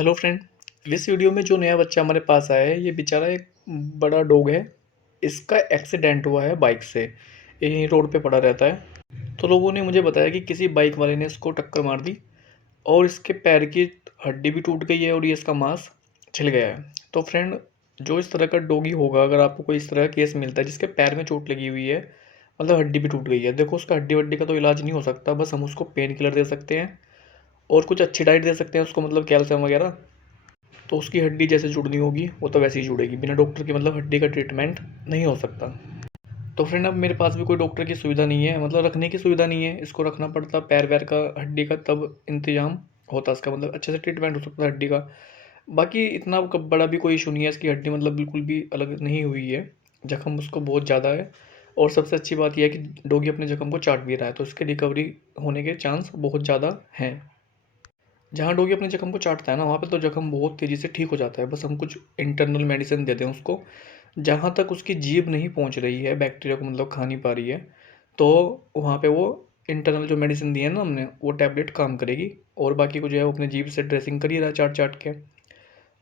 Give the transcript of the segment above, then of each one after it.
Hello friend. इस video में जो नया बच्चा हमारे पास आया है, ये बेचारा एक बड़ा डॉग है। इसका एक्सीडेंट हुआ है बाइक से। यहीं रोड पे पड़ा रहता है। तो लोगों ने मुझे बताया कि किसी बाइक वाले ने इसको टक्कर मार दी और इसके पैर की हड्डी भी टूट गई है और ये इसका मांस छिल गया है। तो फ्रेंड, जो इस तरह का डॉगी होगा, अगर आपको कोई इस तरह का केस मिलता है जिसके पैर में चोट लगी हुई है, मतलब हड्डी भी टूट गई है, देखो उसका हड्डी वड्डी का तो इलाज नहीं हो सकता। बस हम उसको पेन किलर दे सकते हैं और कुछ अच्छी डाइट दे सकते हैं उसको, मतलब कैल्शियम वगैरह। तो उसकी हड्डी जैसे जुड़नी होगी वो तो वैसे ही जुड़ेगी। बिना डॉक्टर के मतलब हड्डी का ट्रीटमेंट नहीं हो सकता। तो फ्रेंड, अब मेरे पास भी कोई डॉक्टर की सुविधा नहीं है, मतलब रखने की सुविधा नहीं है। इसको रखना पड़ता पैर वैर का, हड्डी का, तब इंतजाम होता इसका, मतलब अच्छे से ट्रीटमेंट हो सकता है हड्डी का। बाकी इतना बड़ा भी कोई इशू नहीं है। इसकी हड्डी मतलब बिल्कुल भी अलग नहीं हुई है। जख्म उसको बहुत ज़्यादा है। और सबसे अच्छी बात यह है कि डॉगी अपने जख्म को चाट भी रहा है, तो इसके रिकवरी होने के चांस बहुत ज़्यादा हैं। जहाँ डॉगी अपने जख्म को चाटता है ना, वहाँ पे तो जख्म बहुत तेज़ी से ठीक हो जाता है। बस हम कुछ इंटरनल मेडिसिन देते हैं उसको। जहाँ तक उसकी जीभ नहीं पहुँच रही है, बैक्टीरिया को मतलब खा नहीं पा रही है, तो वहाँ पे वो इंटरनल जो मेडिसिन दी है ना हमने, वो टैबलेट काम करेगी। और बाकी को जो है वो अपने जीभ से ड्रेसिंग कर ही रहा है चाट चाट के।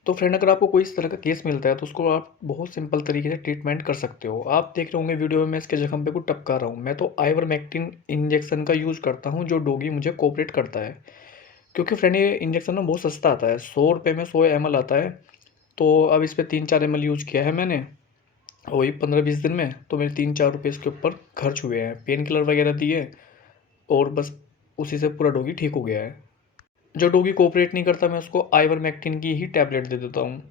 तो फ्रेंड, अगर आपको कोई इस तरह का केस मिलता है तो उसको आप बहुत सिंपल तरीके से ट्रीटमेंट कर सकते हो। आप देख रहे होंगे वीडियो में मैं इसके जख्म पे कुछ टपका रहा हूँ। मैं तो आइवरमेक्टिन इंजेक्शन का यूज़ करता हूँ, जो डॉगी मुझे कोऑपरेट करता है। क्योंकि फ्रेंड, ये इंजेक्शन ना बहुत सस्ता आता है, 100 रुपये में 100 ml आता है। तो अब इस पे 3-4 ml यूज़ किया है मैंने, वही 15-20 दिन में। तो मेरे 3-4 रुपये इसके ऊपर खर्च हुए हैं, पेन किलर वगैरह दिए, और बस उसी से पूरा डॉगी ठीक हो गया है। जो डॉगी कोऑपरेट नहीं करता, मैं उसको आइवरमेक्टिन की ही टैबलेट दे देता हूँ।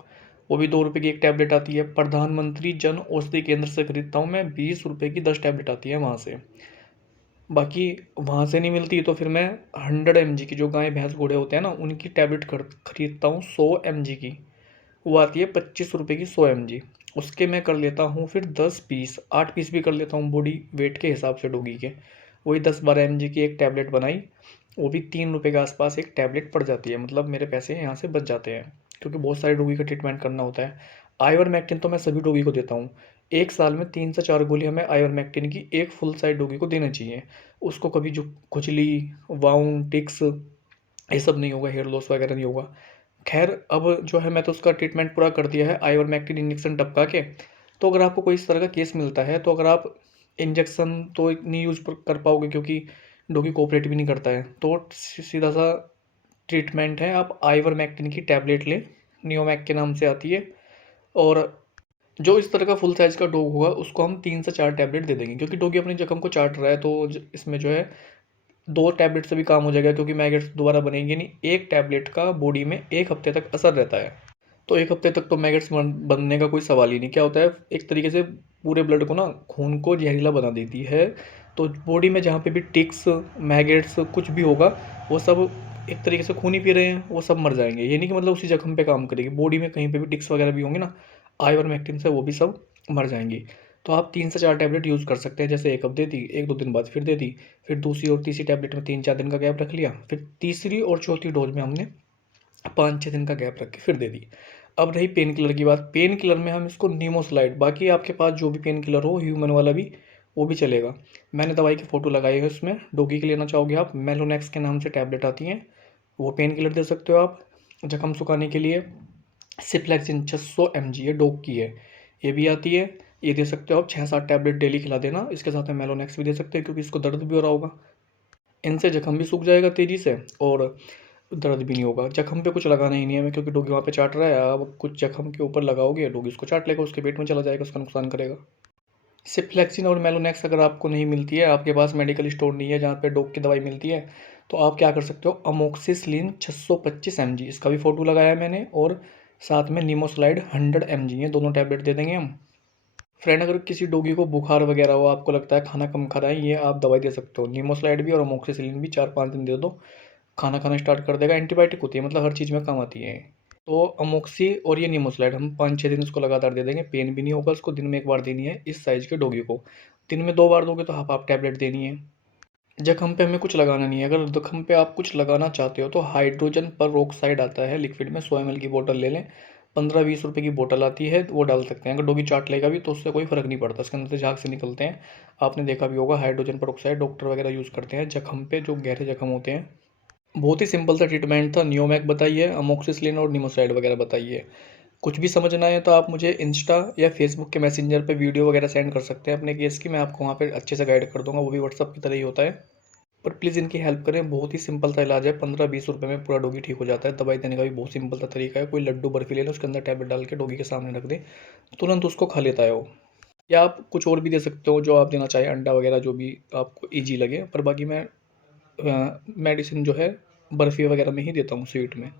वो भी 2 रुपये की एक टैबलेट आती है, प्रधानमंत्री जन औषधि केंद्र से खरीदता हूँ मैं, 20 रुपये की 10 टैबलेट आती है वहाँ से। बाकी वहाँ से नहीं मिलती तो फिर मैं 100 mg की, जो गाय भैंस घोड़े होते हैं ना, उनकी टैबलेट खरीदता हूँ 100 mg की। वो आती है 25 रुपये की 100 mg। उसके मैं कर लेता हूँ फिर 10 पीस, 8 पीस भी कर लेता हूँ बॉडी वेट के हिसाब से डॉगी के। वही 10-12 mg की एक टैबलेट बनाई। वो भी 3 रुपये के आसपास एक टैबलेट पड़ जाती है, मतलब मेरे पैसे यहाँ से बच जाते हैं। क्योंकि बहुत सारे डॉगी का ट्रीटमेंट करना होता है। आइवरमेक्टिन तो मैं सभी डॉगी को देता हूँ। एक साल में 3 से 4 गोली हमें आइवरमेक्टिन की एक फुल साइज डॉगी को देना चाहिए। उसको कभी जो खुजली, वाउंड, टिक्स, ये सब नहीं होगा, हेयर लॉस वगैरह नहीं होगा। खैर, अब जो है मैं तो उसका ट्रीटमेंट पूरा कर दिया है आइवरमेक्टिन इंजेक्शन टपका के। तो अगर आपको कोई इस तरह का केस मिलता है, तो अगर आप इंजेक्शन तो नहीं यूज़ कर पाओगे क्योंकि डॉगी कोऑपरेट भी नहीं करता है, तो सीधा सा ट्रीटमेंट है, आप आइवरमेक्टिन की टैबलेट लें। नियोमैक के नाम से आती है। और जो इस तरह का फुल साइज़ का डॉग होगा उसको हम 3 से 4 टैबलेट दे देंगे, क्योंकि डॉगी अपने जख्म को चाट रहा है। तो इसमें जो है 2 टैबलेट से भी काम हो जाएगा, क्योंकि मैगेट्स दोबारा बनेंगे नहीं। एक टैबलेट का बॉडी में 1 हफ्ते तक असर रहता है। तो 1 हफ्ते तक तो मैगेट्स बनने का कोई सवाल ही नहीं। क्या होता है, एक तरीके से पूरे ब्लड को ना, खून को जहरीला बना देती है। तो बॉडी में जहाँ पे भी टिक्स, मैगेट्स कुछ भी होगा, वो सब एक तरीके से खून ही पी रहे हैं, वो सब मर जाएंगे। ये नहीं कि मतलब उसी जख्म पे काम करेगी, बॉडी में कहीं पे भी टिक्स वगैरह भी होंगे ना, आइवरमेक्टिन से वो भी सब मर जाएंगी। तो आप 3 से 4 टैबलेट यूज़ कर सकते हैं। जैसे एक अब दे दी, 1-2 दिन बाद फिर दे दी, फिर दूसरी और तीसरी टैबलेट में 3-4 दिन का गैप रख लिया, फिर तीसरी और चौथी डोज में हमने 5-6 दिन का गैप रख के फिर दे दी। अब रही पेन किलर की बात। पेन किलर में हम इसको नीमोस्लाइड, बाकी आपके पास जो भी पेन किलर हो, ह्यूमन वाला भी, वो भी चलेगा। मैंने दवाई की फ़ोटो लगाई है उसमें। डॉगी की लेना चाहोगे आप, मेलोनेक्स के नाम से टैबलेट आती हैं, वो पेन किलर दे सकते हो आप। जख्म सुखाने के लिए सिप्लेक्सिन 600 mg, ये डॉग की है, ये भी आती है। ये दे सकते हो आप, 6-7 टैबलेट डेली खिला देना। इसके साथ में मेलोनेक्स भी दे सकते हैं, क्योंकि इसको दर्द भी हो रहा होगा। इनसे जख्म भी सूख जाएगा तेज़ी से, और दर्द भी नहीं होगा। जख्म पे कुछ लगाना ही नहीं है हमें, क्योंकि डॉगी वहाँ पे चाट रहा है। अब कुछ जख्म के ऊपर लगाओगे, डॉगी उसको चाट लेगा, उसके पेट में चला जाएगा, उसका नुकसान करेगा। सिफ्लेक्सिन और मेलोनेक्स अगर आपको नहीं मिलती है, आपके पास मेडिकल स्टोर नहीं है जहाँ पे डॉग की दवाई मिलती है, तो आप क्या कर सकते हो, अमोक्सिसिलिन 625 mg, इसका भी फ़ोटो लगाया है मैंने। और साथ में नीमोस्लाइड 100 mg, ये दोनों टैबलेट दे देंगे हम। फ्रेंड, अगर किसी डॉगी को बुखार वगैरह हो, आपको लगता है खाना कम खा रहा है, ये आप दवाई दे सकते हो, नीमोस्लाइड भी और अमोक्सिसिलिन भी। 4-5 दिन दे दो, खाना खाना स्टार्ट कर देगा। एंटीबायोटिक होती है, मतलब हर चीज़ में काम आती है। तो अमोक्सी और ये निमोस्लाइड हम 5-6 दिन उसको लगातार दे देंगे, पेन भी नहीं होगा। उसको दिन में 1 बार देनी है इस साइज़ के डॉगी को। दिन में 2 बार दोगे तो हाफ हाफ टैबलेट देनी है। जख्म पे हमें कुछ लगाना नहीं है। अगर जख्म पे आप कुछ लगाना चाहते हो तो हाइड्रोजन पर आता है लिक्विड में, 100 ml की बोतल ले लें। 15-20 रुपये की बोतल आती है, वो डाल सकते हैं। अगर डॉगी चाट लेगा भी तो उससे कोई फ़र्क नहीं पड़ता, इसके अंदर से झाग से निकलते हैं। आपने देखा भी होगा, हाइड्रोजन पर डॉक्टर वगैरह यूज़ करते हैं जख्म पे, जो गहरे जख्म होते हैं। बहुत ही सिंपल सा ट्रीटमेंट था। नियोमैक बताइए, अमोक्सिसिलिन और निमोसाइड वगैरह बताइए। कुछ भी समझना है तो आप मुझे इंस्टा या फेसबुक के मैसेंजर पे वीडियो वगैरह सेंड कर सकते हैं अपने केस की, मैं आपको वहाँ पे अच्छे से गाइड कर दूंगा, वो भी व्हाट्सअप की तरह ही होता है। पर प्लीज़ इनकी हेल्प करें, बहुत ही सिंपल सा इलाज है, 15-20 रुपए में पूरा डॉगी ठीक हो जाता है। दवाई देने का भी बहुत सिंपल सा तरीका है, कोई लड्डू बर्फी ले लो, उसके अंदर टैबलेट डाल के डॉगी के सामने रख दें, तुरंत उसको खा लेता है वो। या आप कुछ और भी दे सकते हो जो आप देना चाहें, अंडा वगैरह जो भी आपको ईजी लगे, पर बाकी मैं मेडिसिन जो है बर्फ़ी वगैरह में ही देता हूँ, स्वीट में।